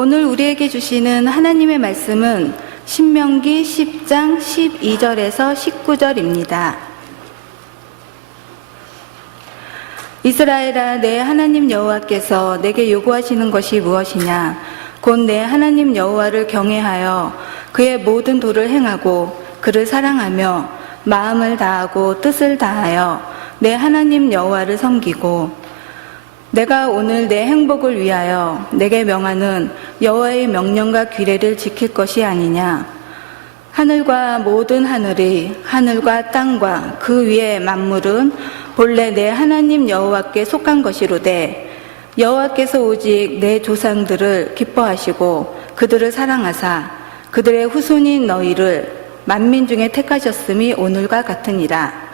오늘 우리에게 주시는 하나님의 말씀은 신명기 10장 12절에서 19절입니다. 이스라엘아, 내 하나님 여호와께서 내게 요구하시는 것이 무엇이냐? 곧 내 하나님 여호와를 경외하여 그의 모든 도를 행하고 그를 사랑하며 마음을 다하고 뜻을 다하여 내 하나님 여호와를 섬기고, 내가 오늘 내 행복을 위하여 내게 명하는 여호와의 명령과 규례를 지킬 것이 아니냐? 하늘과 모든 하늘이, 하늘과 땅과 그 위의 만물은 본래 내 하나님 여호와께 속한 것이로되, 여호와께서 오직 내 조상들을 기뻐하시고 그들을 사랑하사 그들의 후손인 너희를 만민 중에 택하셨음이 오늘과 같으니라.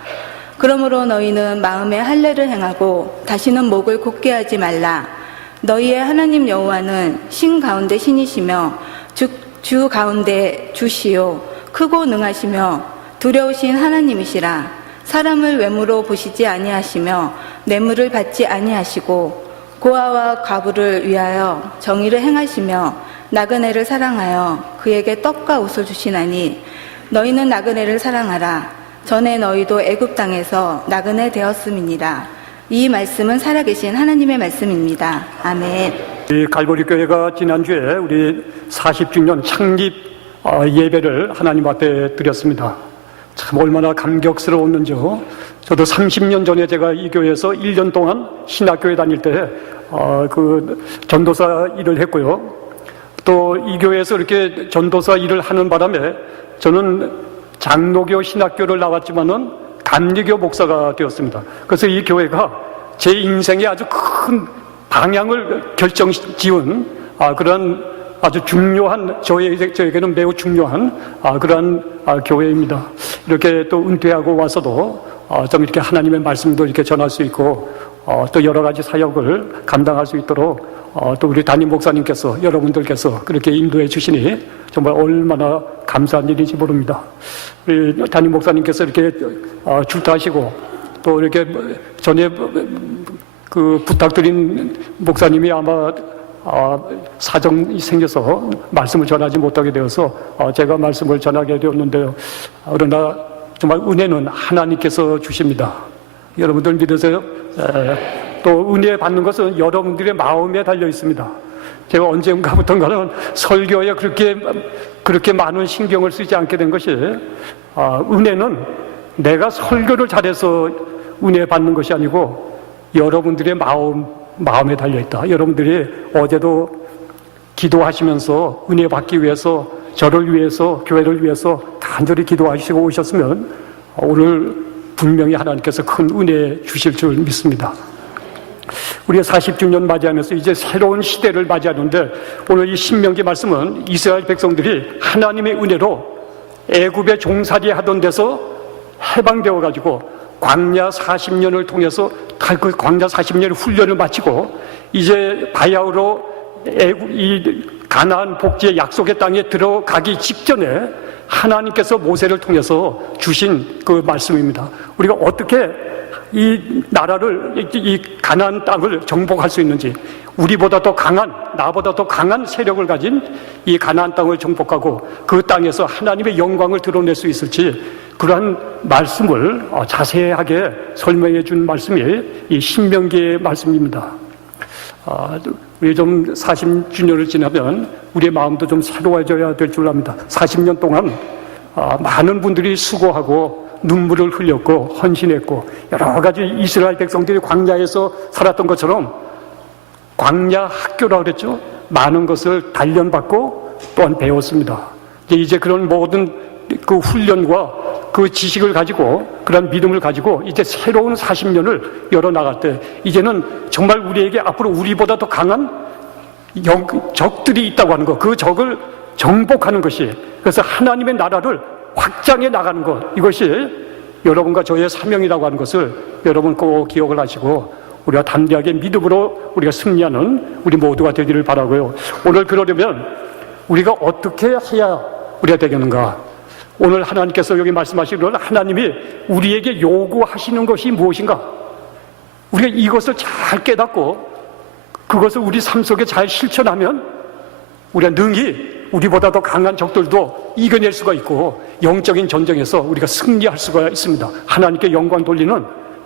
그러므로 너희는 마음에 할례를 행하고 다시는 목을 곧게 하지 말라. 너희의 하나님 여호와는 신 가운데 신이시며 주 가운데 주시요 크고 능하시며 두려우신 하나님이시라. 사람을 외모로 보시지 아니하시며 뇌물을 받지 아니하시고 고아와 과부를 위하여 정의를 행하시며 나그네를 사랑하여 그에게 떡과 옷을 주시나니, 너희는 나그네를 사랑하라. 전에 너희도 애굽 땅에서 나그네 되었음이니라. 이 말씀은 살아계신 하나님의 말씀입니다. 아멘. 우리 갈보리 교회가 지난주에 우리 40주년 창립 예배를 하나님 앞에 드렸습니다. 참 얼마나 감격스러웠는지요. 저도 30년 전에 제가 이 교회에서 1년 동안 신학교에 다닐 때 전도사 일을 했고요. 또 이 교회에서 이렇게 전도사 일을 하는 바람에 저는 장로교 신학교를 나왔지만은 감리교 목사가 되었습니다. 그래서 이 교회가 제 인생에 아주 큰 방향을 결정지은 그런 아주 중요한, 저에게는 매우 중요한 그런 교회입니다. 이렇게 또 은퇴하고 와서도 좀 이렇게 하나님의 말씀도 이렇게 전할 수 있고 또 여러 가지 사역을 감당할 수 있도록 또 우리 담임 목사님께서, 여러분들께서 그렇게 인도해 주시니 정말 얼마나 감사한 일인지 모릅니다. 우리 담임 목사님께서 이렇게 출타하시고 또 이렇게 전에 부탁드린 목사님이 아마 사정이 생겨서 말씀을 전하지 못하게 되어서 제가 말씀을 전하게 되었는데요. 그러나 정말 은혜는 하나님께서 주십니다. 여러분들 믿으세요? 또 은혜 받는 것은 여러분들의 마음에 달려 있습니다. 제가 언젠가부터는 설교에 그렇게 많은 신경을 쓰지 않게 된 것이, 은혜는 내가 설교를 잘해서 은혜 받는 것이 아니고 여러분들의 마음에 달려 있다. 여러분들이 어제도 기도하시면서 은혜 받기 위해서, 저를 위해서, 교회를 위해서 간절히 기도하시고 오셨으면 오늘 분명히 하나님께서 큰 은혜 주실 줄 믿습니다. 우리가 40주년 맞이하면서 이제 새로운 시대를 맞이하는데, 오늘 이 신명기 말씀은 이스라엘 백성들이 하나님의 은혜로 애굽에 종살이 하던 데서 해방되어 가지고 광야 40년을 통해서 그 광야 40년의 훈련을 마치고 이제 바야흐로 이 가나안 복지의 약속의 땅에 들어가기 직전에 하나님께서 모세를 통해서 주신 그 말씀입니다. 우리가 어떻게 이 나라를, 이 가나안 땅을 정복할 수 있는지, 우리보다 더 강한, 나보다 더 강한 세력을 가진 이 가나안 땅을 정복하고 그 땅에서 하나님의 영광을 드러낼 수 있을지, 그러한 말씀을 자세하게 설명해 준 말씀이 이 신명기의 말씀입니다. 우리 좀 40주년을 지나면 우리의 마음도 좀 새로워져야 될 줄 압니다. 40년 동안 많은 분들이 수고하고 눈물을 흘렸고 헌신했고, 여러 가지 이스라엘 백성들이 광야에서 살았던 것처럼 광야 학교라고 그랬죠. 많은 것을 단련받고 또한 배웠습니다. 이제 그런 모든 그 훈련과 그 지식을 가지고, 그런 믿음을 가지고 이제 새로운 40년을 열어나갈 때, 이제는 정말 우리에게 앞으로 우리보다 더 강한 적들이 있다고 하는 것, 그 적을 정복하는 것이, 그래서 하나님의 나라를 확장해 나가는 것, 이것이 여러분과 저의 사명이라고 하는 것을 여러분 꼭 기억을 하시고 우리가 담대하게 믿음으로 우리가 승리하는 우리 모두가 되기를 바라고요. 오늘 그러려면 우리가 어떻게 해야 우리가 되겠는가? 오늘 하나님께서 여기 말씀하시기로는 하나님이 우리에게 요구하시는 것이 무엇인가? 우리가 이것을 잘 깨닫고 그것을 우리 삶 속에 잘 실천하면 우리가 능히 우리보다 더 강한 적들도 이겨낼 수가 있고 영적인 전쟁에서 우리가 승리할 수가 있습니다. 하나님께 영광 돌리는,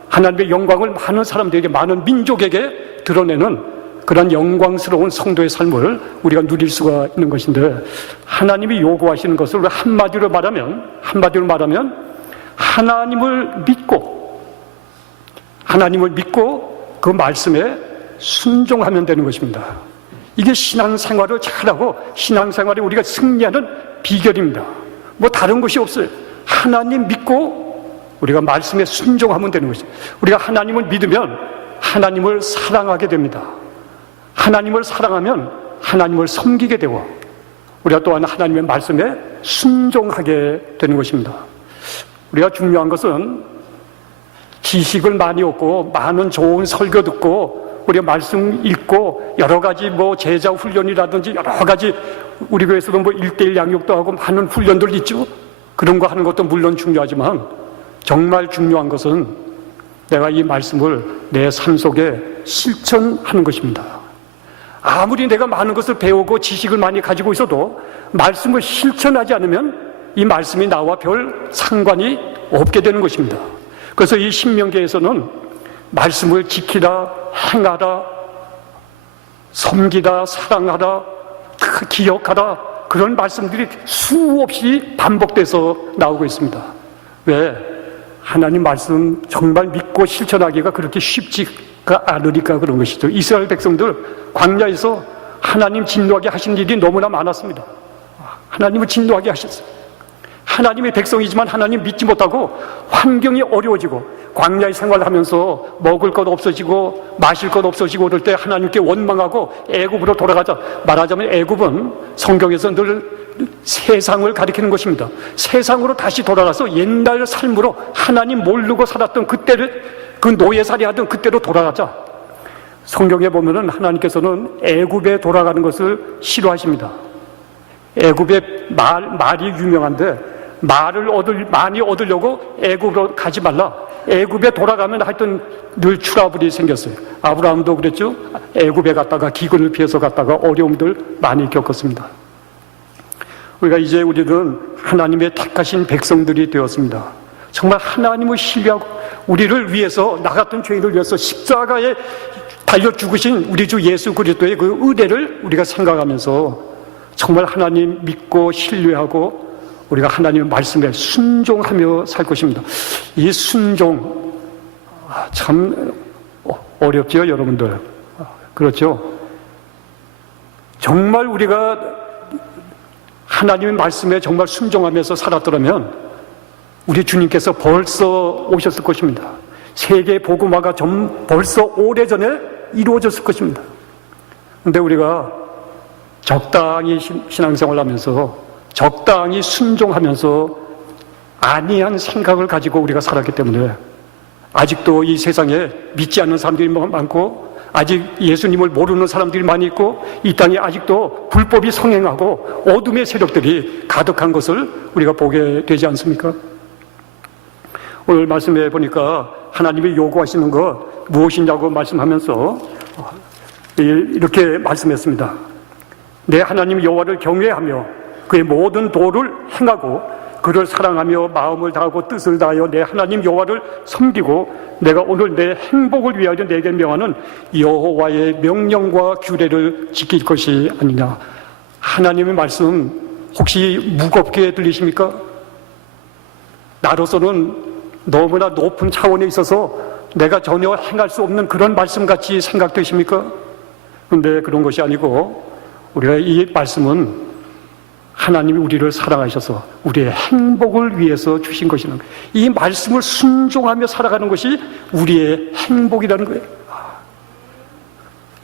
하나님의 영광을 많은 사람들에게, 많은 민족에게 드러내는 그런 영광스러운 성도의 삶을 우리가 누릴 수가 있는 것인데, 하나님이 요구하시는 것을 우리가 한마디로 말하면 하나님을 믿고 그 말씀에 순종하면 되는 것입니다. 이게 신앙생활을 잘하고 신앙생활에 우리가 승리하는 비결입니다. 뭐 다른 것이 없어요. 하나님 믿고 우리가 말씀에 순종하면 되는 것이죠. 우리가 하나님을 믿으면 하나님을 사랑하게 됩니다. 하나님을 사랑하면 하나님을 섬기게 되고 우리가 또한 하나님의 말씀에 순종하게 되는 것입니다. 우리가 중요한 것은 지식을 많이 얻고 많은 좋은 설교 듣고 우리가 말씀 읽고 여러 가지 뭐 제자 훈련이라든지 여러 가지 우리 교회에서도 뭐 1:1 양육도 하고 많은 훈련들 있죠. 그런 거 하는 것도 물론 중요하지만 정말 중요한 것은 내가 이 말씀을 내 삶 속에 실천하는 것입니다. 아무리 내가 많은 것을 배우고 지식을 많이 가지고 있어도 말씀을 실천하지 않으면 이 말씀이 나와 별 상관이 없게 되는 것입니다. 그래서 이 신명기에서는 말씀을 지키라, 행하라, 섬기라, 사랑하라, 기억하라, 그런 말씀들이 수없이 반복돼서 나오고 있습니다. 왜? 하나님 말씀 정말 믿고 실천하기가 그렇게 쉽지가 않으니까 그런 것이죠. 이스라엘 백성들 광야에서 하나님 진노하게 하신 일이 너무나 많았습니다. 하나님을 진노하게 하셨어요. 하나님의 백성이지만 하나님 믿지 못하고 환경이 어려워지고 광야의 생활을 하면서 먹을 것 없어지고 마실 것 없어지고 그럴 때 하나님께 원망하고 애굽으로 돌아가자. 말하자면 애굽은 성경에서 늘 세상을 가리키는 것입니다. 세상으로 다시 돌아가서 옛날 삶으로 하나님 모르고 살았던 그때를, 그 노예살이 하던 그때로 돌아가자. 성경에 보면은 하나님께서는 애굽에 돌아가는 것을 싫어하십니다. 애굽의 말이 유명한데 말을 많이 얻으려고 애굽으로 가지 말라. 애굽에 돌아가면 하여튼 늘 트러블이 생겼어요. 아브라함도 그랬죠. 애굽에 갔다가 기근을 피해서 갔다가 어려움들 많이 겪었습니다. 우리는 하나님의 택하신 백성들이 되었습니다. 정말 하나님을 신뢰하고 우리를 위해서, 나 같은 죄인을 위해서 십자가에 달려 죽으신 우리 주 예수 그리스도의 그 은혜를 우리가 생각하면서 정말 하나님 믿고 신뢰하고 우리가 하나님의 말씀에 순종하며 살 것입니다. 이 순종 참 어렵죠, 여러분들. 그렇죠? 정말 우리가 하나님의 말씀에 정말 순종하면서 살았더라면 우리 주님께서 벌써 오셨을 것입니다. 세계 복음화가 벌써 오래전에 이루어졌을 것입니다. 그런데 우리가 적당히 신앙생활을 하면서 적당히 순종하면서 아니한 생각을 가지고 우리가 살았기 때문에 아직도 이 세상에 믿지 않는 사람들이 많고 아직 예수님을 모르는 사람들이 많이 있고 이 땅에 아직도 불법이 성행하고 어둠의 세력들이 가득한 것을 우리가 보게 되지 않습니까? 오늘 말씀해 보니까 하나님이 요구하시는 것 무엇이냐고 말씀하면서 이렇게 말씀했습니다. 내 하나님 여호와를 경외하며 그의 모든 도를 행하고 그를 사랑하며 마음을 다하고 뜻을 다하여 내 하나님 여호와를 섬기고 내가 오늘 내 행복을 위하여 내게 명하는 여호와의 명령과 규례를 지킬 것이 아니냐. 하나님의 말씀 혹시 무겁게 들리십니까? 나로서는 너무나 높은 차원에 있어서 내가 전혀 행할 수 없는 그런 말씀같이 생각되십니까? 그런데 그런 것이 아니고 우리가 이 말씀은 하나님이 우리를 사랑하셔서 우리의 행복을 위해서 주신 것이라는 거예요. 이 말씀을 순종하며 살아가는 것이 우리의 행복이라는 거예요.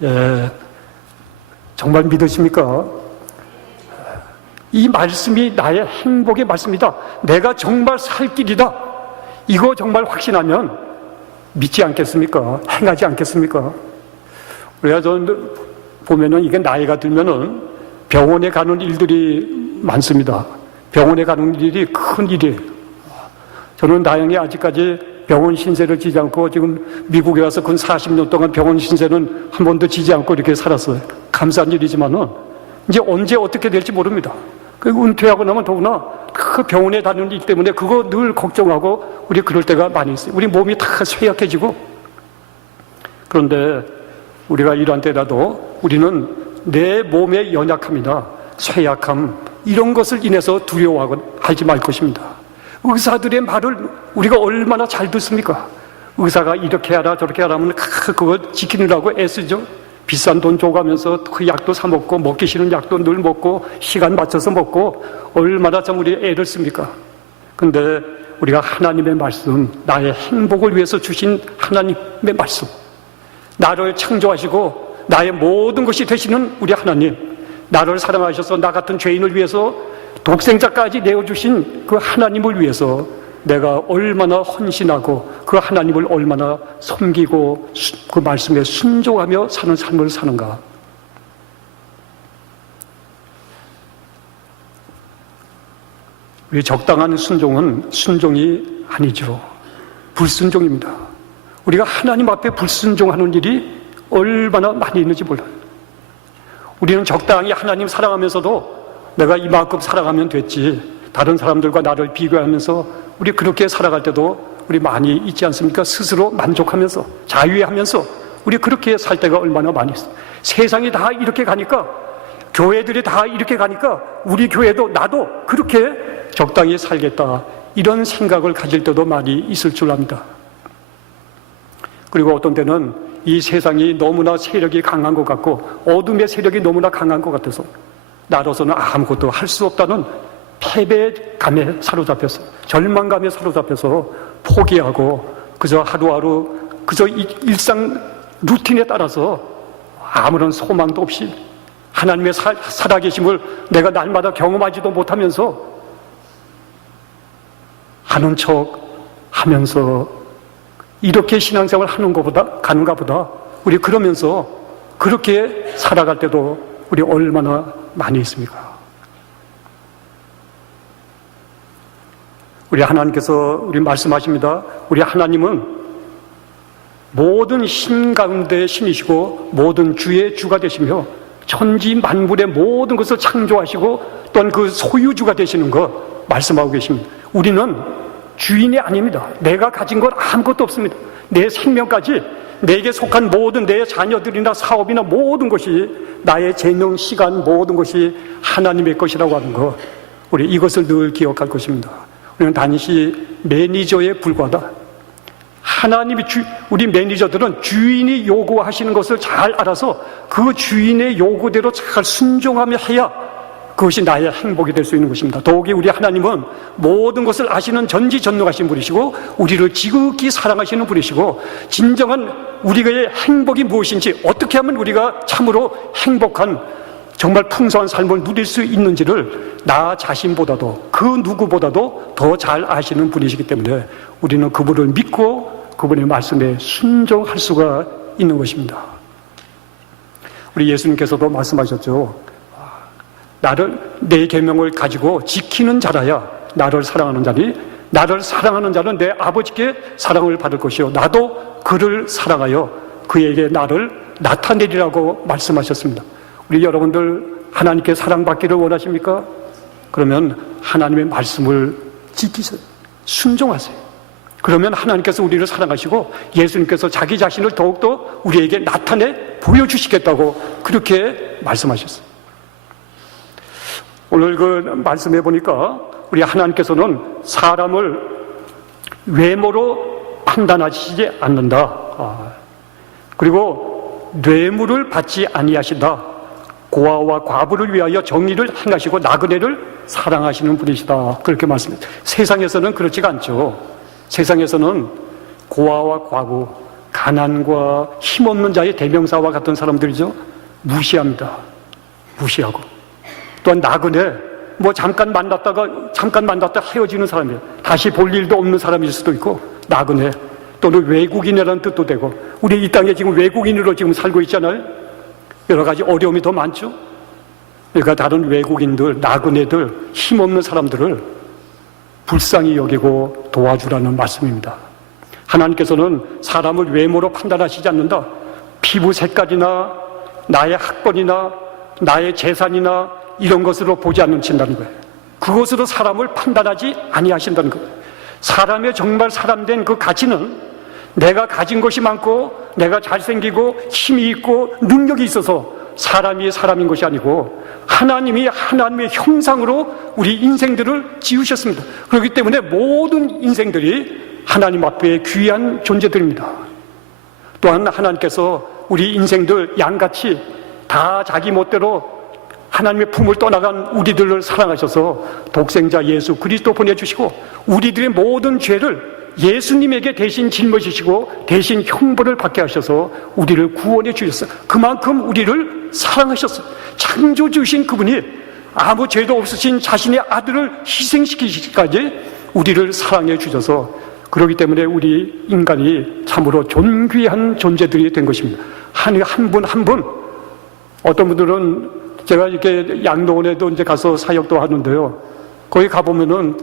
예, 정말 믿으십니까? 이 말씀이 나의 행복의 말씀이다. 내가 정말 살 길이다. 이거 정말 확신하면 믿지 않겠습니까? 행하지 않겠습니까? 우리가 보면은 이게 나이가 들면은 병원에 가는 일들이 많습니다. 병원에 가는 일이 큰 일이에요. 저는 다행히 아직까지 병원 신세를 지지 않고 지금 미국에 와서 근 40년 동안 병원 신세는 한 번도 지지 않고 이렇게 살았어요. 감사한 일이지만은 이제 언제 어떻게 될지 모릅니다. 그리고 은퇴하고 나면 더구나 그 병원에 다니는 일 때문에 그거 늘 걱정하고 우리 그럴 때가 많이 있어요. 우리 몸이 다 쇠약해지고. 그런데 우리가 이러한 때라도 우리는 내 몸의 연약함이나 쇠약함 이런 것을 인해서 두려워하지 말 것입니다. 의사들의 말을 우리가 얼마나 잘 듣습니까? 의사가 이렇게 하라 저렇게 하라면 그거 지키느라고 애쓰죠. 비싼 돈 줘가면서 그 약도 사 먹고 먹기 싫은 약도 늘 먹고 시간 맞춰서 먹고 얼마나 좀 우리 애를 씁니까? 근데 우리가 하나님의 말씀, 나의 행복을 위해서 주신 하나님의 말씀, 나를 창조하시고 나의 모든 것이 되시는 우리 하나님, 나를 사랑하셔서 나 같은 죄인을 위해서 독생자까지 내어주신 그 하나님을 위해서 내가 얼마나 헌신하고 그 하나님을 얼마나 섬기고 그 말씀에 순종하며 사는 삶을 사는가. 우리 적당한 순종은 순종이 아니죠. 불순종입니다. 우리가 하나님 앞에 불순종하는 일이 얼마나 많이 있는지 몰라요. 우리는 적당히 하나님 사랑하면서도 내가 이만큼 사랑하면 됐지, 다른 사람들과 나를 비교하면서 우리 그렇게 살아갈 때도 우리 많이 있지 않습니까? 스스로 만족하면서 자유해하면서 우리 그렇게 살 때가 얼마나 많이 있어요. 세상이 다 이렇게 가니까, 교회들이 다 이렇게 가니까 우리 교회도 나도 그렇게 적당히 살겠다, 이런 생각을 가질 때도 많이 있을 줄 압니다. 그리고 어떤 때는 이 세상이 너무나 세력이 강한 것 같고 어둠의 세력이 너무나 강한 것 같아서 나로서는 아무것도 할 수 없다는 패배감에 사로잡혀서, 절망감에 사로잡혀서 포기하고 그저 하루하루 그저 일상 루틴에 따라서 아무런 소망도 없이 하나님의 살아계심을 내가 날마다 경험하지도 못하면서 하는 척 하면서 이렇게 신앙생활 가는가 보다 우리 그러면서 그렇게 살아갈 때도 우리 얼마나 많이 있습니까? 우리 하나님께서 우리 말씀하십니다. 우리 하나님은 모든 신 가운데 신이시고 모든 주의 주가 되시며 천지 만물의 모든 것을 창조하시고 또한 그 소유주가 되시는 것 말씀하고 계십니다. 우리는 주인이 아닙니다. 내가 가진 건 아무것도 없습니다. 내 생명까지, 내게 속한 모든 내 자녀들이나 사업이나 모든 것이, 나의 재능, 시간 모든 것이 하나님의 것이라고 하는 것, 우리 이것을 늘 기억할 것입니다. 우리는 단지 매니저에 불과하다. 하나님이 우리 매니저들은 주인이 요구하시는 것을 잘 알아서 그 주인의 요구대로 잘 순종하며 해야 그것이 나의 행복이 될 수 있는 것입니다. 더욱이 우리 하나님은 모든 것을 아시는 전지전능하신 분이시고 우리를 지극히 사랑하시는 분이시고 진정한 우리의 행복이 무엇인지, 어떻게 하면 우리가 참으로 행복한 정말 풍성한 삶을 누릴 수 있는지를 나 자신보다도 그 누구보다도 더 잘 아시는 분이시기 때문에 우리는 그분을 믿고 그분의 말씀에 순종할 수가 있는 것입니다. 우리 예수님께서도 말씀하셨죠. 나를, 내 계명을 가지고 지키는 자라야 나를 사랑하는 자니, 나를 사랑하는 자는 내 아버지께 사랑을 받을 것이요 나도 그를 사랑하여 그에게 나를 나타내리라고 말씀하셨습니다. 우리 여러분들 하나님께 사랑받기를 원하십니까? 그러면 하나님의 말씀을 지키세요. 순종하세요. 그러면 하나님께서 우리를 사랑하시고 예수님께서 자기 자신을 더욱더 우리에게 나타내 보여주시겠다고 그렇게 말씀하셨어요. 오늘 그 말씀해 보니까 우리 하나님께서는 사람을 외모로 판단하시지 않는다. 그리고 뇌물을 받지 아니하신다. 고아와 과부를 위하여 정의를 행하시고 나그네를 사랑하시는 분이시다. 그렇게 말씀합니다. 세상에서는 그렇지가 않죠. 세상에서는 고아와 과부, 가난과 힘없는 자의 대명사와 같은 사람들이죠. 무시합니다. 무시하고. 또한 나그네, 잠깐 만났다 헤어지는 사람이에요. 다시 볼 일도 없는 사람일 수도 있고, 나그네, 또는 외국인이라는 뜻도 되고, 우리 이 땅에 지금 외국인으로 지금 살고 있잖아요. 여러 가지 어려움이 더 많죠. 그러니까 다른 외국인들, 나그네들, 힘없는 사람들을 불쌍히 여기고 도와주라는 말씀입니다. 하나님께서는 사람을 외모로 판단하시지 않는다. 피부 색깔이나 나의 학번이나 나의 재산이나 이런 것으로 보지 않으신다는 거예요. 그것으로 사람을 판단하지 아니하신다는 거예요. 사람의 정말 사람된 그 가치는 내가 가진 것이 많고 내가 잘생기고 힘이 있고 능력이 있어서 사람이 사람인 것이 아니고 하나님이 하나님의 형상으로 우리 인생들을 지으셨습니다. 그렇기 때문에 모든 인생들이 하나님 앞에 귀한 존재들입니다. 또한 하나님께서 우리 인생들 양같이 다 자기 멋대로 하나님의 품을 떠나간 우리들을 사랑하셔서 독생자 예수 그리스도 보내주시고 우리들의 모든 죄를 예수님에게 대신 짊어지시고 대신 형벌을 받게 하셔서 우리를 구원해 주셨어요. 그만큼 우리를 사랑하셨어요. 창조주신 그분이 아무 죄도 없으신 자신의 아들을 희생시키기까지 우리를 사랑해 주셔서 그렇기 때문에 우리 인간이 참으로 존귀한 존재들이 된 것입니다. 한 분 한 분 어떤 분들은 제가 이렇게 양로원에도 이제 가서 사역도 하는데요. 거기 가보면은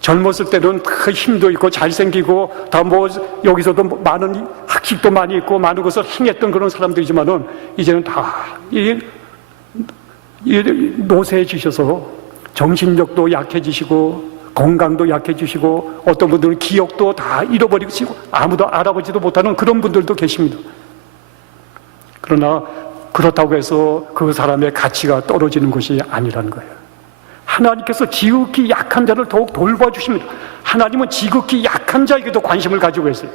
젊었을 때는 그 힘도 있고 잘생기고 다 뭐 여기서도 많은 학식도 많이 있고 많은 것을 행했던 그런 사람들이지만은 이제는 다 노쇠해지셔서 정신력도 약해지시고 건강도 약해지시고 어떤 분들은 기억도 다 잃어버리시고 아무도 알아보지도 못하는 그런 분들도 계십니다. 그러나 그렇다고 해서 그 사람의 가치가 떨어지는 것이 아니라는 거예요. 하나님께서 지극히 약한 자를 더욱 돌봐주십니다. 하나님은 지극히 약한 자에게도 관심을 가지고 있어요.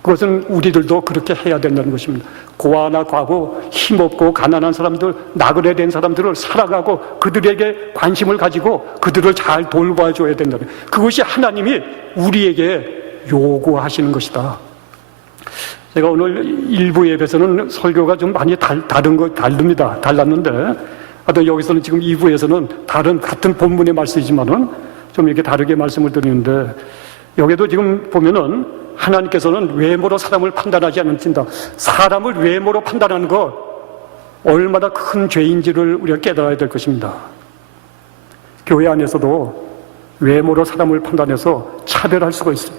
그것은 우리들도 그렇게 해야 된다는 것입니다. 고아나 과부, 힘없고 가난한 사람들, 나그네 된 사람들을 사랑하고 그들에게 관심을 가지고 그들을 잘 돌봐줘야 된다는 거예요. 그것이 하나님이 우리에게 요구하시는 것이다. 제가 오늘 일부 예배에서는 설교가 좀 많이 달랐는데 여기서는 지금 2부에서는 같은 본문의 말씀이지만은 좀 이렇게 다르게 말씀을 드리는데 여기도 지금 보면은 하나님께서는 외모로 사람을 판단하지 않으신다. 사람을 외모로 판단하는 것 얼마나 큰 죄인지를 우리가 깨달아야 될 것입니다. 교회 안에서도 외모로 사람을 판단해서 차별할 수가 있어요.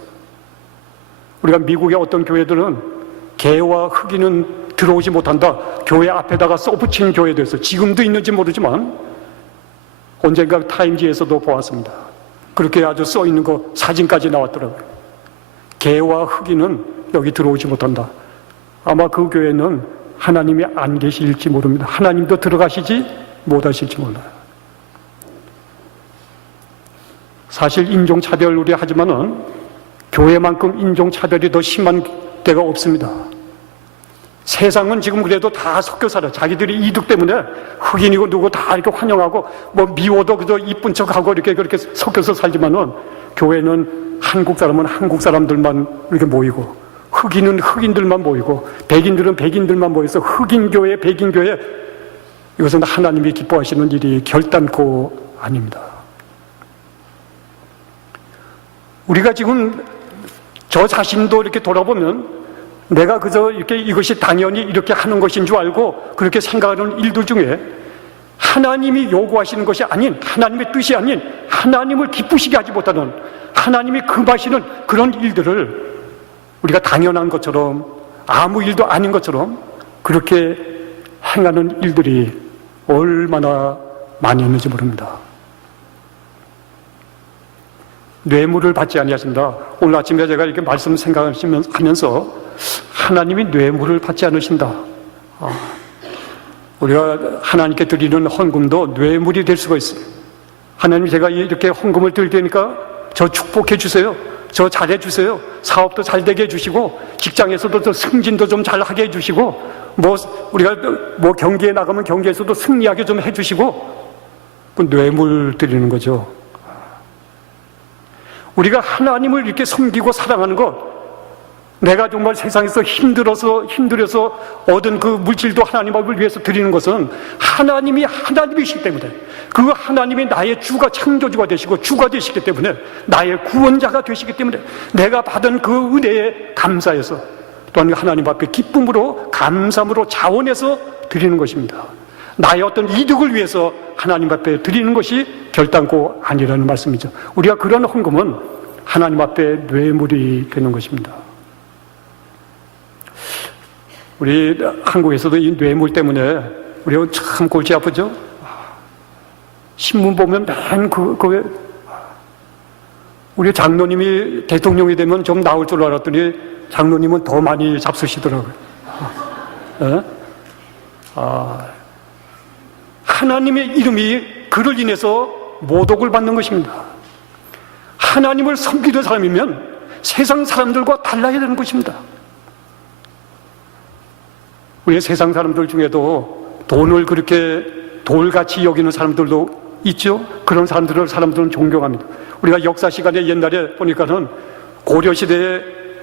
우리가 미국의 어떤 교회들은 개와 흑인은 들어오지 못한다. 교회 앞에다가 써붙인 교회도 있어요. 지금도 있는지 모르지만 언젠가 타임지에서도 보았습니다. 그렇게 아주 써있는 거 사진까지 나왔더라고요. 개와 흑인은 여기 들어오지 못한다. 아마 그 교회는 하나님이 안 계실지 모릅니다. 하나님도 들어가시지 못하실지 몰라요. 사실 인종차별 우리 하지만은 교회만큼 인종차별이 더 심한 때가 없습니다. 세상은 지금 그래도 다 섞여 살아요. 자기들이 이득 때문에 흑인이고 누구 다 이렇게 환영하고 뭐 미워도 그저 이쁜 척하고 이렇게 그렇게 섞여서 살지만은 교회는 한국 사람은 한국 사람들만 이렇게 모이고 흑인은 흑인들만 모이고 백인들은 백인들만 모여서 흑인교회, 백인교회 이것은 하나님이 기뻐하시는 일이 결단코 아닙니다. 우리가 지금 저 자신도 이렇게 돌아보면 내가 그저 이렇게 이것이 당연히 이렇게 하는 것인 줄 알고 그렇게 생각하는 일들 중에 하나님이 요구하시는 것이 아닌 하나님의 뜻이 아닌 하나님을 기쁘시게 하지 못하는 하나님이 금하시는 그런 일들을 우리가 당연한 것처럼 아무 일도 아닌 것처럼 그렇게 행하는 일들이 얼마나 많이 있는지 모릅니다. 뇌물을 받지 아니하신다. 오늘 아침에 제가 이렇게 말씀 생각하면서 하나님이 뇌물을 받지 않으신다. 우리가 하나님께 드리는 헌금도 뇌물이 될 수가 있어요. 하나님 제가 이렇게 헌금을 드릴 테니까 저 축복해 주세요. 저 잘해 주세요. 사업도 잘 되게 해주시고 직장에서도 더 승진도 좀 잘하게 해주시고 우리가 경기에 나가면 경기에서도 승리하게 좀 해주시고 그 뇌물 드리는 거죠. 우리가 하나님을 이렇게 섬기고 사랑하는 것 내가 정말 세상에서 힘들어서 얻은 그 물질도 하나님 앞을 위해서 드리는 것은 하나님이 하나님이시기 때문에 그 하나님이 나의 주가 창조주가 되시고 주가 되시기 때문에 나의 구원자가 되시기 때문에 내가 받은 그 은혜에 감사해서 또한 하나님 앞에 기쁨으로 감사함으로 자원해서 드리는 것입니다. 나의 어떤 이득을 위해서 하나님 앞에 드리는 것이 결단코 아니라는 말씀이죠. 우리가 그런 헌금은 하나님 앞에 뇌물이 되는 것입니다. 우리 한국에서도 이 뇌물 때문에 우리가 참 골치 아프죠? 신문 보면 우리 장로님이 대통령이 되면 좀 나을 줄 알았더니 장로님은 더 많이 잡수시더라고요. 하나님의 이름이 그를 인해서 모독을 받는 것입니다. 하나님을 섬기는 사람이면 세상 사람들과 달라야 되는 것입니다. 우리 세상 사람들 중에도 돈을 그렇게 돌같이 여기는 사람들도 있죠. 그런 사람들은 존경합니다. 우리가 역사 시간에 옛날에 보니까는 고려시대에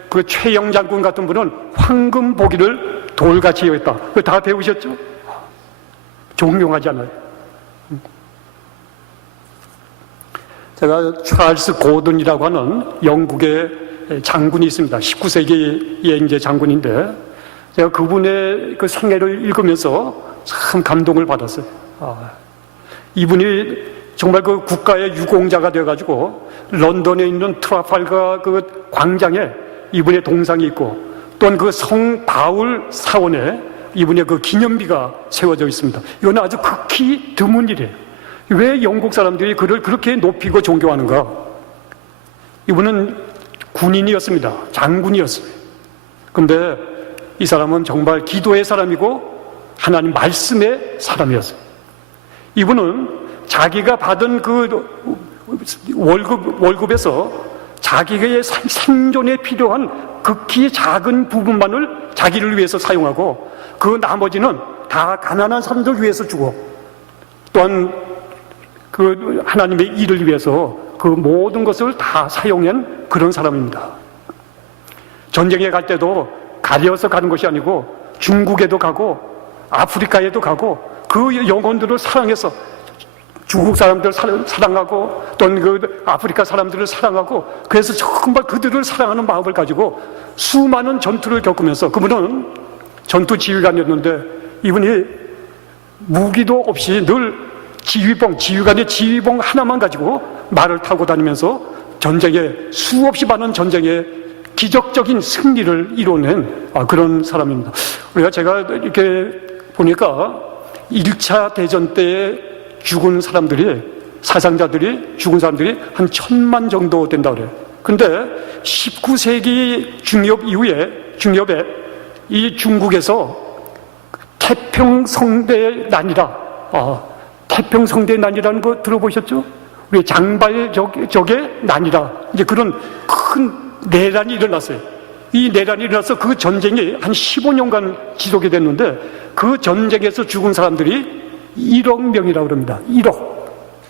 그 최영 장군 같은 분은 황금 보기를 돌같이 여겼다. 그거 다 배우셨죠? 존경하지 않아요. 제가 찰스 고든이라고 하는 영국의 장군이 있습니다. 19세기의 이제 장군인데, 제가 그분의 그 생애를 읽으면서 참 감동을 받았어요. 이분이 정말 그 국가의 유공자가 되어가지고 런던에 있는 트라팔가 그 광장에 이분의 동상이 있고, 또한 그 성 바울 사원에 이분의 그 기념비가 세워져 있습니다. 이건 아주 극히 드문 일이에요. 왜 영국 사람들이 그를 그렇게 높이고 존경하는가? 이분은 군인이었습니다. 장군이었어요. 근데 이 사람은 정말 기도의 사람이고 하나님 말씀의 사람이었어요. 이분은 자기가 받은 그 월급에서 자기의 생존에 필요한 극히 작은 부분만을 자기를 위해서 사용하고, 그 나머지는 다 가난한 사람들 위해서 주고, 또한 그 하나님의 일을 위해서 그 모든 것을 다 사용한 그런 사람입니다. 전쟁에 갈 때도 가려서 가는 것이 아니고 중국에도 가고 아프리카에도 가고 그 영혼들을 사랑해서 중국 사람들을 사랑하고 또는 그 아프리카 사람들을 사랑하고, 그래서 정말 그들을 사랑하는 마음을 가지고 수많은 전투를 겪으면서, 그분은 전투 지휘관이었는데 이분이 무기도 없이 늘 지휘관의 지휘봉 하나만 가지고 말을 타고 다니면서 수없이 많은 전쟁에 기적적인 승리를 이뤄낸 그런 사람입니다. 제가 이렇게 보니까 1차 대전 때에 죽은 사람들이, 사상자들이 죽은 사람들이 한 1000만 정도 된다 그래요. 근데 19세기 중엽에 이 중국에서 태평성대 난이라, 태평성대 난이라는 거 들어보셨죠? 우리 장발적의 난이라, 이제 그런 큰 내란이 일어났어요. 이 내란이 일어나서 그 전쟁이 한 15년간 지속이 됐는데, 그 전쟁에서 죽은 사람들이 1억 명이라고 그럽니다.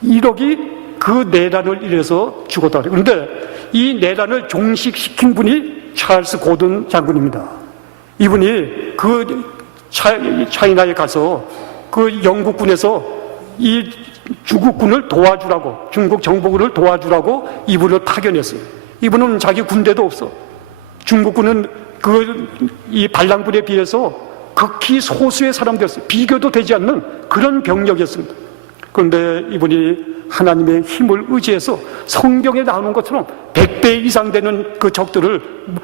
1억이 그 내란을 인해서 죽었다. 그런데 이 내란을 종식시킨 분이 찰스 고든 장군입니다. 이분이 그 차이나에 가서 그 영국군에서 이 중국군을 도와주라고, 중국 정부군을 도와주라고 이분을 파견했어요. 이분은 자기 군대도 없어. 중국군은 이 반란군에 비해서 극히 소수의 사람들이었어요. 비교도 되지 않는 그런 병력이었습니다. 그런데 이분이 하나님의 힘을 의지해서 성경에 나오는 것처럼 100배 이상 되는 그 적들을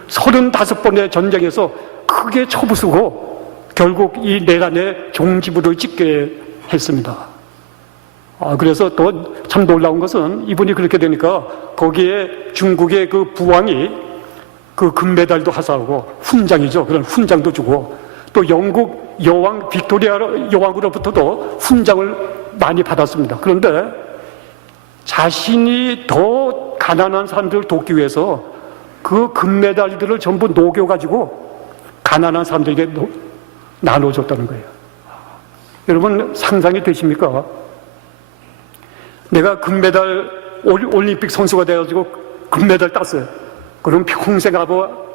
35번의 전쟁에서 크게 쳐부수고 결국 이 내란의 종지부를 찍게 했습니다. 그래서 또 참 놀라운 것은 이분이 그렇게 되니까 거기에 중국의 그 부왕이 그 금메달도 하사하고 훈장이죠. 그런 훈장도 주고, 또 영국 여왕 빅토리아 여왕으로부터도 훈장을 많이 받았습니다. 그런데 자신이 더 가난한 사람들을 돕기 위해서 그 금메달들을 전부 녹여가지고 가난한 사람들에게 나눠줬다는 거예요. 여러분 상상이 되십니까? 내가 금메달 올림픽 선수가 돼가지고 금메달 땄어요. 그럼 평생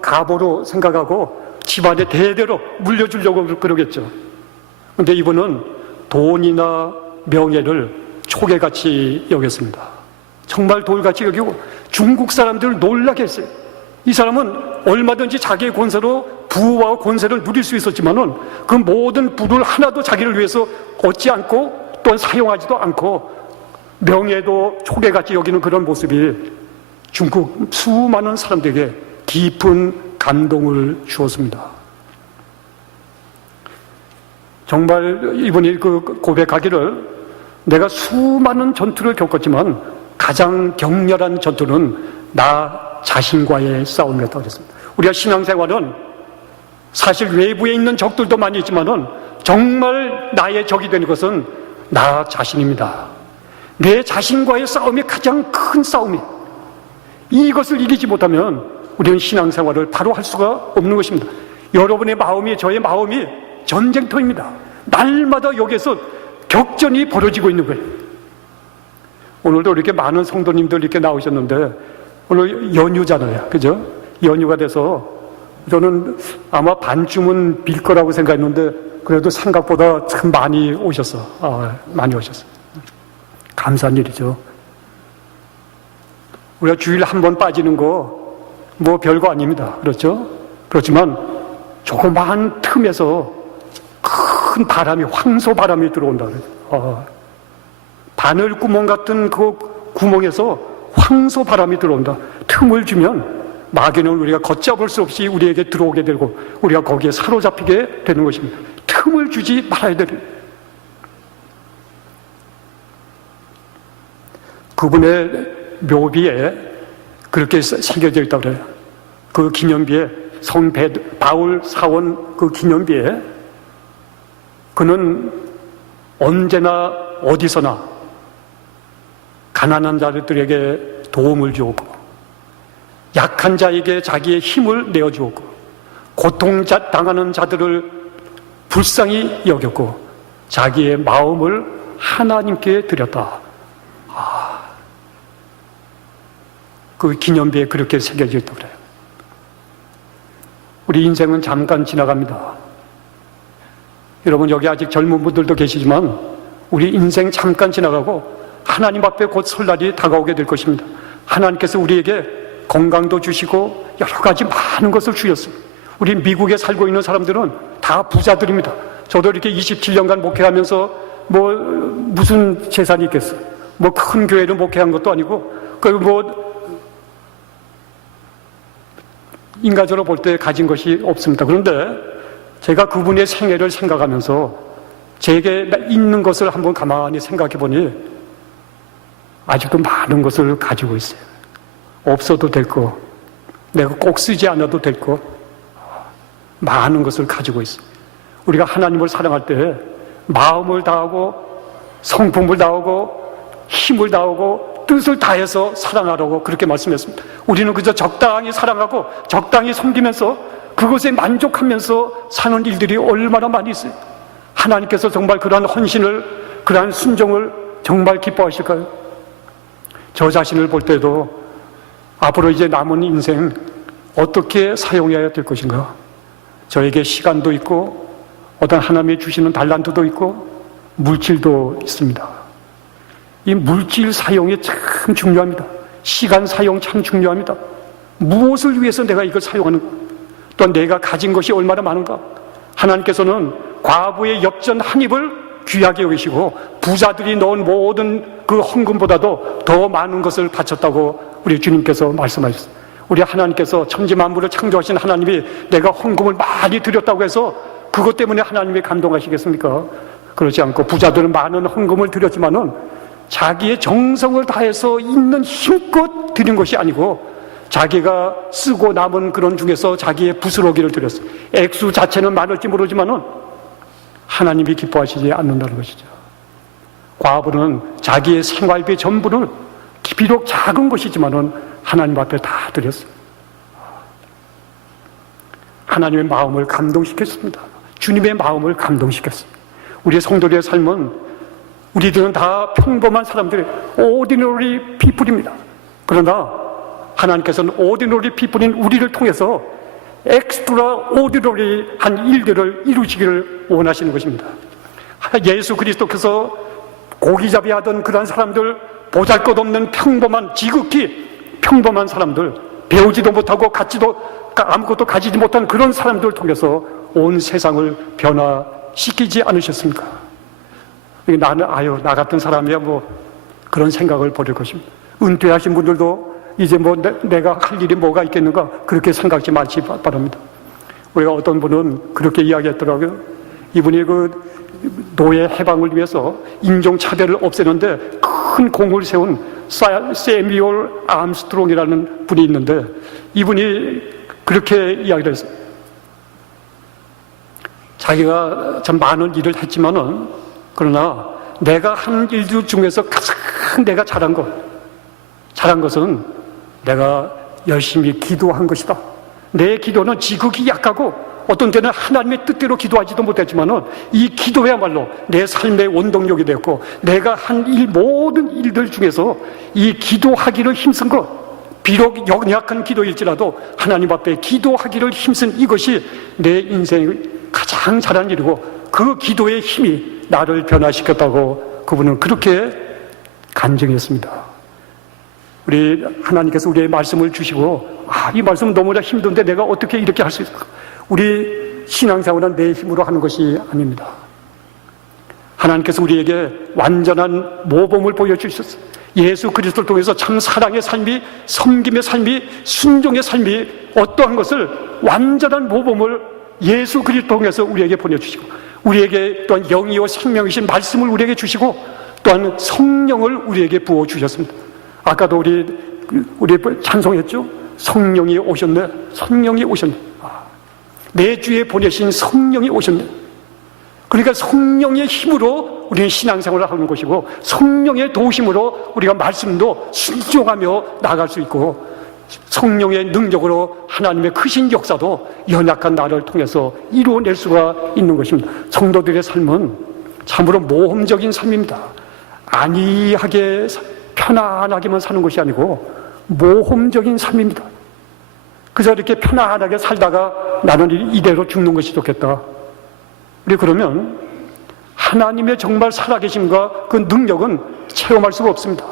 가보로 생각하고 집안에 대대로 물려주려고 그러겠죠. 그런데 이분은 돈이나 명예를 초계같이 여겼습니다. 정말 돌같이 여기고 중국 사람들을 놀라게 했어요. 이 사람은 얼마든지 자기의 권세로 부와 권세를 누릴 수 있었지만은 그 모든 부를 하나도 자기를 위해서 얻지 않고 또한 사용하지도 않고 명예도 초계같이 여기는 그런 모습이 중국 수많은 사람들에게 깊은 감동을 주었습니다. 정말 이분이 그 고백하기를 내가 수많은 전투를 겪었지만 가장 격렬한 전투는 나 자신과의 싸움이었다고 그랬습니다. 우리가 신앙생활은 사실 외부에 있는 적들도 많이 있지만은 정말 나의 적이 되는 것은 나 자신입니다. 내 자신과의 싸움이 가장 큰 싸움이에요. 이것을 이기지 못하면 우리는 신앙생활을 바로 할 수가 없는 것입니다. 여러분의 마음이, 저의 마음이 전쟁터입니다. 날마다 여기에서 격전이 벌어지고 있는 거예요. 오늘도 이렇게 많은 성도님들 이렇게 나오셨는데 오늘 연휴잖아요. 그죠? 연휴가 돼서 저는 아마 반쯤은 빌 거라고 생각했는데 그래도 생각보다 참 많이 오셨어. 많이 오셨어. 감사한 일이죠. 우리가 주일 한 번 빠지는 거 뭐 별거 아닙니다. 그렇죠? 그렇지만 조그마한 틈에서 큰 바람이, 황소 바람이 들어온다. 바늘 구멍 같은 그 구멍에서 황소 바람이 들어온다. 틈을 주면 마귀는 우리가 걷잡을 수 없이 우리에게 들어오게 되고 우리가 거기에 사로잡히게 되는 것입니다. 틈을 주지 말아야 됩니다. 그분의 묘비에 그렇게 새겨져 있다고 그래요. 그 기념비에 바울 사원 그 기념비에 그는 언제나 어디서나 가난한 자들에게 도움을 주었고 약한 자에게 자기의 힘을 내어주었고 고통당하는 자들을 불쌍히 여겼고 자기의 마음을 하나님께 드렸다. 그 기념비에 그렇게 새겨져 있다고 그래요. 우리 인생은 잠깐 지나갑니다. 여러분 여기 아직 젊은 분들도 계시지만 우리 인생 잠깐 지나가고 하나님 앞에 곧 설날이 다가오게 될 것입니다. 하나님께서 우리에게 건강도 주시고 여러 가지 많은 것을 주셨습니다. 우리 미국에 살고 있는 사람들은 다 부자들입니다. 저도 이렇게 27년간 목회하면서 뭐 무슨 재산이 있겠어요. 뭐 큰 교회를 목회한 것도 아니고 뭐 인간적으로 볼 때 가진 것이 없습니다. 그런데 제가 그분의 생애를 생각하면서 제게 있는 것을 한번 가만히 생각해 보니 아직도 많은 것을 가지고 있어요. 없어도 될 거, 내가 꼭 쓰지 않아도 될 거, 많은 것을 가지고 있어요. 우리가 하나님을 사랑할 때 마음을 다하고 성품을 다하고 힘을 다하고 뜻을 다해서 사랑하라고 그렇게 말씀했습니다. 우리는 그저 적당히 사랑하고 적당히 섬기면서 그것에 만족하면서 사는 일들이 얼마나 많이 있어요. 하나님께서 정말 그러한 헌신을, 그러한 순종을 정말 기뻐하실까요? 저 자신을 볼 때도 앞으로 이제 남은 인생 어떻게 사용해야 될 것인가? 저에게 시간도 있고 어떤 하나님이 주시는 달란트도 있고 물질도 있습니다. 이 물질 사용이 참 중요합니다. 시간 사용 참 중요합니다. 무엇을 위해서 내가 이걸 사용하는가? 또 내가 가진 것이 얼마나 많은가? 하나님께서는 과부의 엽전 한 입을 귀하게 여기시고 부자들이 넣은 모든 그 헌금보다도 더 많은 것을 바쳤다고 우리 주님께서 말씀하셨습니다. 우리 하나님께서 천지만물을 창조하신 하나님이 내가 헌금을 많이 드렸다고 해서 그것 때문에 하나님이 감동하시겠습니까? 그렇지 않고 부자들은 많은 헌금을 드렸지만은 자기의 정성을 다해서 있는 힘껏 드린 것이 아니고 자기가 쓰고 남은 그런 중에서 자기의 부스러기를 드렸어요. 액수 자체는 많을지 모르지만은 하나님이 기뻐하시지 않는다는 것이죠. 과부는 자기의 생활비 전부를 비록 작은 것이지만은 하나님 앞에 다 드렸어요. 하나님의 마음을 감동시켰습니다. 주님의 마음을 감동시켰습니다. 우리의 성도들의 삶은 우리들은 다 평범한 사람들의 ordinary people입니다. 그러나 하나님께서는 ordinary people인 우리를 통해서 extraordinary한 일들을 이루시기를 원하시는 것입니다. 예수 그리스도께서 고기잡이 하던 그런 사람들, 보잘것없는 평범한, 지극히 평범한 사람들, 배우지도 못하고 아무것도 가지지 못한 그런 사람들을 통해서 온 세상을 변화시키지 않으셨습니까? 나는 나 같은 사람이야 뭐 그런 생각을 버릴 것입니다. 은퇴하신 분들도 이제 뭐 내가 할 일이 뭐가 있겠는가 그렇게 생각지 마시기 바랍니다. 우리가 어떤 분은 그렇게 이야기했더라고요. 이분이 그 노예 해방을 위해서 인종차별을 없애는데 큰 공을 세운 세뮤얼 암스트롱이라는 분이 있는데, 이분이 그렇게 이야기를 했어요. 자기가 참 많은 일을 했지만은, 그러나 내가 한 일들 중에서 가장 내가 잘한 것은 내가 열심히 기도한 것이다. 내 기도는 지극히 약하고 어떤 때는 하나님의 뜻대로 기도하지도 못했지만은 이 기도야말로 내 삶의 원동력이 되었고, 내가 한 모든 일들 중에서 이 기도하기를 힘쓴 것, 비록 연약한 기도일지라도 하나님 앞에 기도하기를 힘쓴 이것이 내 인생의 가장 잘한 일이고, 그 기도의 힘이 나를 변화시켰다고 그분은 그렇게 간증했습니다. 우리 하나님께서 우리의 말씀을 주시고, 이 말씀은 너무나 힘든데 내가 어떻게 이렇게 할 수 있을까? 우리 신앙생활은 내 힘으로 하는 것이 아닙니다. 하나님께서 우리에게 완전한 모범을 보여주셨어요. 예수 그리스도를 통해서 참 사랑의 삶이, 섬김의 삶이, 순종의 삶이 어떠한 것을 완전한 모범을 예수 그리스도를 통해서 우리에게 보내주시고, 우리에게 또한 영이요 생명이신 말씀을 우리에게 주시고, 또한 성령을 우리에게 부어주셨습니다. 아까도 우리 찬송했죠? 성령이 오셨네. 성령이 오셨네. 내 주에 보내신 성령이 오셨네. 그러니까 성령의 힘으로 우리는 신앙생활을 하는 것이고, 성령의 도우심으로 우리가 말씀도 순종하며 나아갈 수 있고, 성령의 능력으로 하나님의 크신 역사도 연약한 나를 통해서 이루어낼 수가 있는 것입니다. 성도들의 삶은 참으로 모험적인 삶입니다. 안이하게 편안하게만 사는 것이 아니고 모험적인 삶입니다. 그저 이렇게 편안하게 살다가 나는 이대로 죽는 것이 좋겠다. 우리 그러면 하나님의 정말 살아계심과 그 능력은 체험할 수가 없습니다.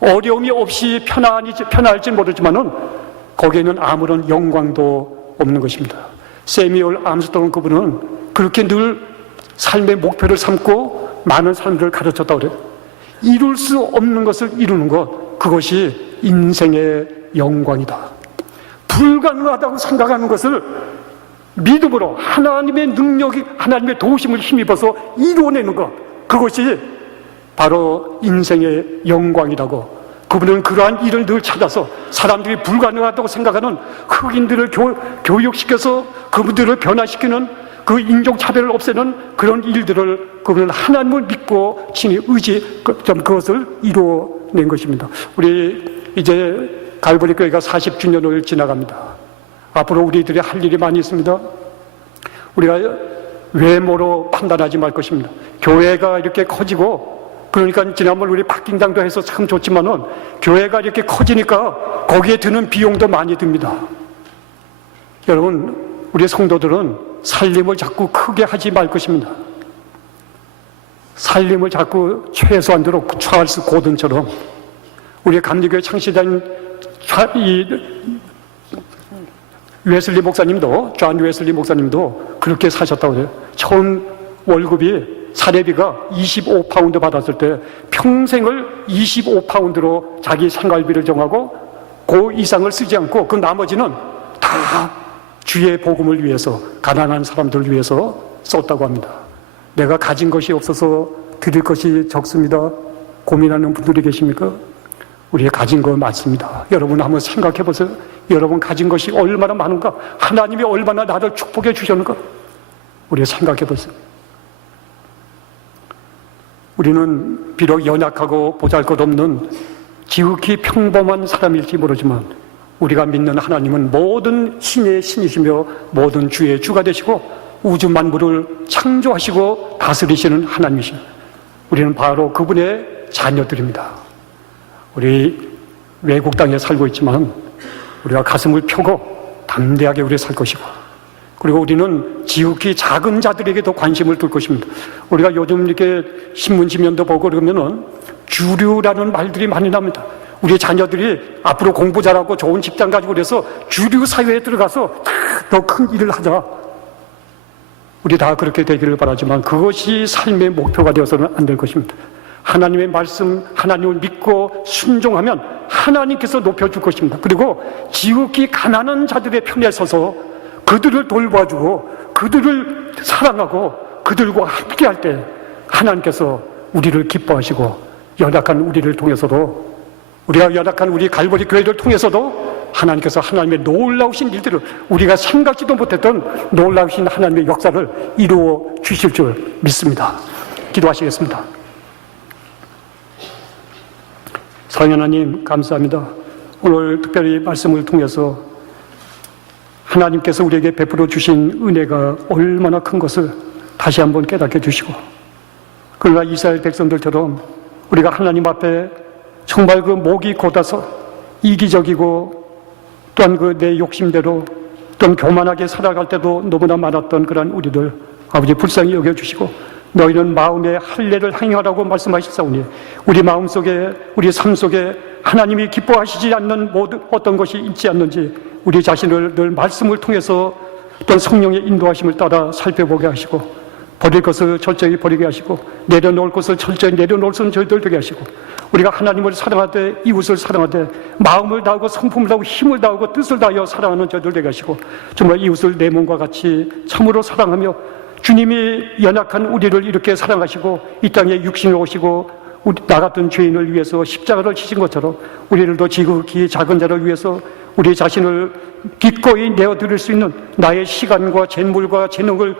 어려움이 없이 편안할지 모르지만은 거기에는 아무런 영광도 없는 것입니다. 세뮤얼 암스트롱 그분은 그렇게 늘 삶의 목표를 삼고 많은 사람들을 가르쳤다고 그래요. 이룰 수 없는 것을 이루는 것, 그것이 인생의 영광이다. 불가능하다고 생각하는 것을 믿음으로 하나님의 능력이, 하나님의 도우심을 힘입어서 이루어내는 것, 그것이 바로 인생의 영광이라고. 그분은 그러한 일을 늘 찾아서 사람들이 불가능하다고 생각하는 흑인들을 교육시켜서 그분들을 변화시키는, 그 인종차별을 없애는 그런 일들을 그분은 하나님을 믿고 친히 그것을 이루어낸 것입니다. 우리 이제 갈보리 교회가 40주년을 지나갑니다. 앞으로 우리들이 할 일이 많이 있습니다. 우리가 외모로 판단하지 말 것입니다. 교회가 이렇게 커지고, 그러니까 지난번 우리 박긴당도 해서 참 좋지만은 교회가 이렇게 커지니까 거기에 드는 비용도 많이 듭니다. 여러분, 우리 성도들은 살림을 자꾸 크게 하지 말 것입니다. 살림을 자꾸 최소한대로 찰스 고든처럼, 우리 감리교회 창시자인 웨슬리 목사님도, 존 웨슬리 목사님도 그렇게 사셨다고 해요. 처음 월급이, 사례비가 25파운드 받았을 때 평생을 25파운드로 자기 생활비를 정하고 그 이상을 쓰지 않고 그 나머지는 다 주의 복음을 위해서, 가난한 사람들을 위해서 썼다고 합니다. 내가 가진 것이 없어서 드릴 것이 적습니다. 고민하는 분들이 계십니까? 우리가 가진 거 많습니다. 여러분 한번 생각해 보세요. 여러분 가진 것이 얼마나 많은가? 하나님이 얼마나 나를 축복해 주셨는가? 우리가 생각해 보세요. 우리는 비록 연약하고 보잘것없는 지극히 평범한 사람일지 모르지만 우리가 믿는 하나님은 모든 신의 신이시며 모든 주의 주가 되시고 우주 만물을 창조하시고 다스리시는 하나님이십니다. 우리는 바로 그분의 자녀들입니다. 우리 외국 땅에 살고 있지만 우리가 가슴을 펴고 담대하게 우리 살 것이고, 그리고 우리는 지극히 작은 자들에게도 관심을 둘 것입니다. 우리가 요즘 이렇게 신문 지면도 보고 그러면은 주류라는 말들이 많이 납니다. 우리 자녀들이 앞으로 공부 잘하고 좋은 직장 가지고 그래서 주류 사회에 들어가서 더 큰 일을 하자. 우리 다 그렇게 되기를 바라지만 그것이 삶의 목표가 되어서는 안 될 것입니다. 하나님의 말씀, 하나님을 믿고 순종하면 하나님께서 높여줄 것입니다. 그리고 지극히 가난한 자들의 편에 서서 그들을 돌봐주고 그들을 사랑하고 그들과 함께할 때 하나님께서 우리를 기뻐하시고 연약한 우리를 통해서도 우리가 연약한 우리 갈보리 교회를 통해서도 하나님께서 하나님의 놀라우신 일들을 우리가 생각지도 못했던 놀라우신 하나님의 역사를 이루어 주실 줄 믿습니다. 기도하시겠습니다. 사랑하는 하나님 감사합니다. 오늘 특별히 말씀을 통해서 하나님께서 우리에게 베풀어 주신 은혜가 얼마나 큰 것을 다시 한번 깨닫게 주시고, 그러나 이스라엘 백성들처럼 우리가 하나님 앞에 정말 그 목이 곧아서 이기적이고 또한 그 내 욕심대로 또한 교만하게 살아갈 때도 너무나 많았던 그런 우리들 아버지 불쌍히 여겨주시고, 너희는 마음에 할례를 행하라고 말씀하셨사오니 우리 마음속에 우리 삶 속에 하나님이 기뻐하시지 않는 모든 어떤 것이 있지 않는지 우리 자신을 늘 말씀을 통해서 어떤 성령의 인도하심을 따라 살펴보게 하시고, 버릴 것을 철저히 버리게 하시고 내려놓을 것을 철저히 내려놓을 수 있는 저희들 되게 하시고, 우리가 하나님을 사랑하되 이웃을 사랑하되 마음을 다하고 성품을 다하고 힘을 다하고 뜻을 다하여 사랑하는 저희들 되게 하시고, 정말 이웃을 내 몸과 같이 참으로 사랑하며 주님이 연약한 우리를 이렇게 사랑하시고 이 땅에 육신을 오시고 나 같은 죄인을 위해서 십자가를 지신 것처럼 우리를 더 지극히 작은 자를 위해서 우리 자신을 기꺼이 내어드릴 수 있는 나의 시간과 재물과 재능을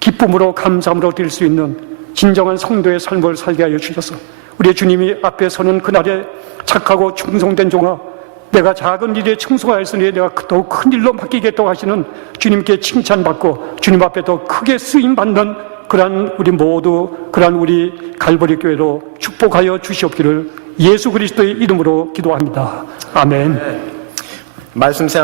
기쁨으로 감사함으로 드릴 수 있는 진정한 성도의 삶을 살게 하여 주셔서 우리 주님이 앞에 서는 그날에 착하고 충성된 종아, 내가 작은 일에 충성하였으니 내가 더욱 큰 일로 맡기겠다고 하시는 주님께 칭찬받고 주님 앞에 더 크게 쓰임받는 그러한 우리 모두, 그러한 우리 갈보리 교회로 축복하여 주시옵기를 예수 그리스도의 이름으로 기도합니다. 아멘. 말씀 생각